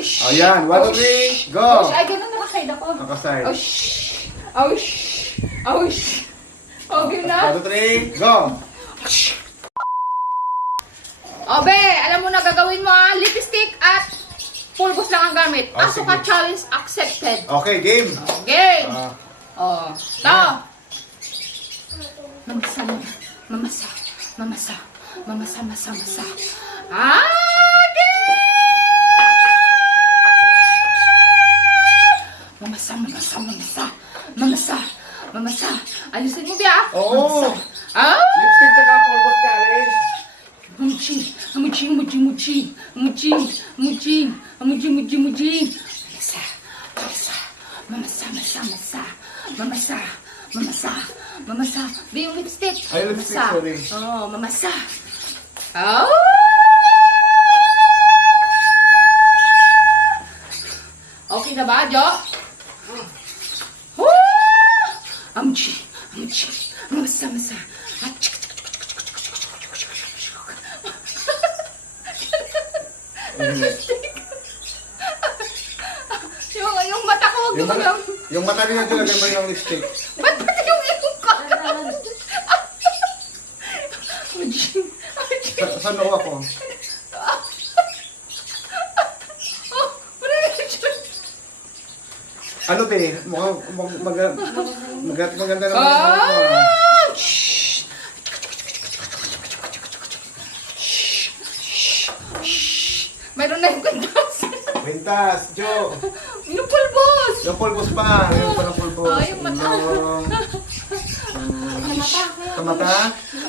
shh. Ayan, 1, 2, 3, go! Ay, ganun nakaside ako. Nakaside. Oh, shh. Oh, shh. Oh, shh. Okay na? 1, 2, 3, go! Obe, alam mo na gagawin mo ah. Lipstick at pulbos lang ang gamit. Oh, Asuka sige. challenge accepted. Okay, game! Game! Ah, Oh, ta. Mamasa, mamasa, mamasa, mamasa, masa, masa. Mamasa, mamasa, mamasa, mamasa, mamasa. Alisin mo biya. Oo. Mamasa. Ah! lipstick tsaka pulbos challenge. Muji, muji, muji, muji, muji, muji, muji, muji, muji. Mamasa, mamasa, mamasa, masa, masa, mamasa, mamasa, mamasa. Di yung lipstick. Ay, lipstick, Mamasa. sorry. Oh, mamasa. Oh! Okay na ba, Jo? Woo! Amuchi, amuchi, mamasa, mamasa. Achik. yung mata ko, Yung, huwag mata, yung mata niya talaga mo yung lipstick. Ba't pati yung ilong ko? Muji, muji. Sa noo ako. Oh, wala na yun. Ano te? Mukhang maganda naman. Ah! Shh! Mayroon na yung kandas. Wintas, Jo! Yung pulbos. Yung pulbos pa. Yung parang pulbos. Ah, yung mata. Sa mata?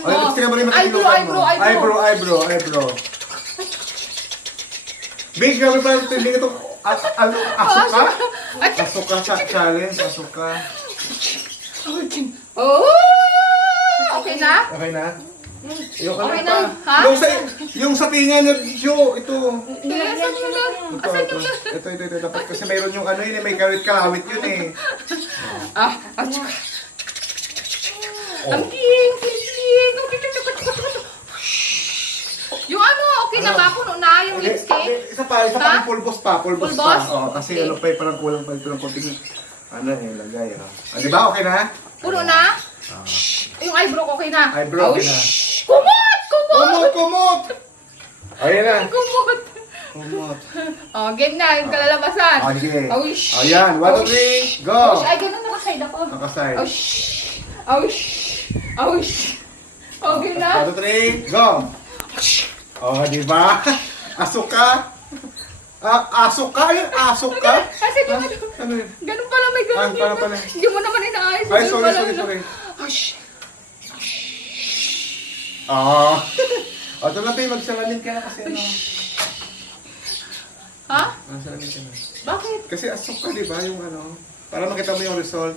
O, yung lipstick na ba rin Eyebrow, makakilukan mo? eyebrow. Eyebrow. Big, gawin pa ito. Hindi ito. Asuka? Asuka challenge. Asuka. Oh! Okay na? Okay na? Yung Okay pa. na, ha? Yung sa tinga niya, Jo, ito. Asan yun na? Asan yun na? Ito. Dapat kasi mayroon yung ano yun eh. May kawit yun eh. Tsaka. Oh. Ang king. Yung ano, okay na ba? Puno na yung lipstick? Isa pa Ha? pulbos pa. Pulbos? Oo, kasi Okay. ano pa parang kulang pa ito ng konting ano eh, lagay. Di ba? Okay na? Puno na? Yung eyebrow ko okay na? Eyebrow, okay na. Shhh! Kumot! Kumot! Ayan na. Kumot! Kumot. Oh, game na, yung kalalabasan. Okay. Oh, shh! Ayan, 1, 2, 3, go! Ay, ganun nakaside ako. Nakaside. Oh, shh! Oh, shh! Oh, shh! Okay na? 1, 2, 3, go! Oh, di ba? Asuka? Asuka? Yung asuka? Kasi ganun, Ano yun? ganun pala may ganun Pala, dito. pala. Hindi mo naman inaayos. Ay, Ganun sorry. pala. Oh, shh! Ah. O, ito na tayo, magsalamin ka na kasi ano. Ha? Magsalamin ka na. Bakit? Kasi asuka, di ba? Yung ano, para makita mo yung result.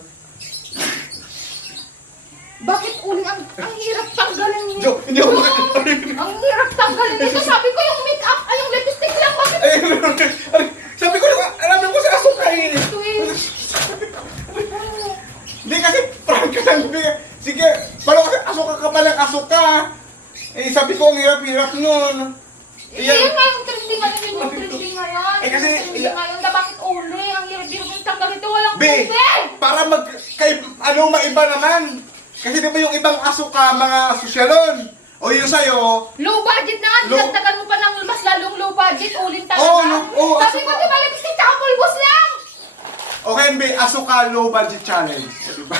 Bakit uling ang hirap tanggalin niyo? Jo, hindi ako Ang hirap tanggalin nito. Sabi ko yung make-up, ay yung lipstick lang. Bakit sabi ko, alam ko sa asuka eh. ito eh? Hindi kasi, prank ka lang. Sige, paano kasi asuka ka palang asuka? Eh, sabi ko, ang hirap-hirap nun. Yan nga yung trending ngayon. Yung trending ngayon. Eh, kasi- Yung trending ngayon na bakit uli? Ang hirap-hirap yung tanggalin ito. Walang B, tubig. para maiba naman. Kasi di ba yung ibang asuka, mga sosyalon? O yun sa'yo, Low budget na nga. Low- Dinagdagan mo pa ng mas lalong low budget. Uling talaga. Oo, Sabi ko, di ba lipstick tsaka pulbos lang? okay, B, asuka low budget challenge. Diba?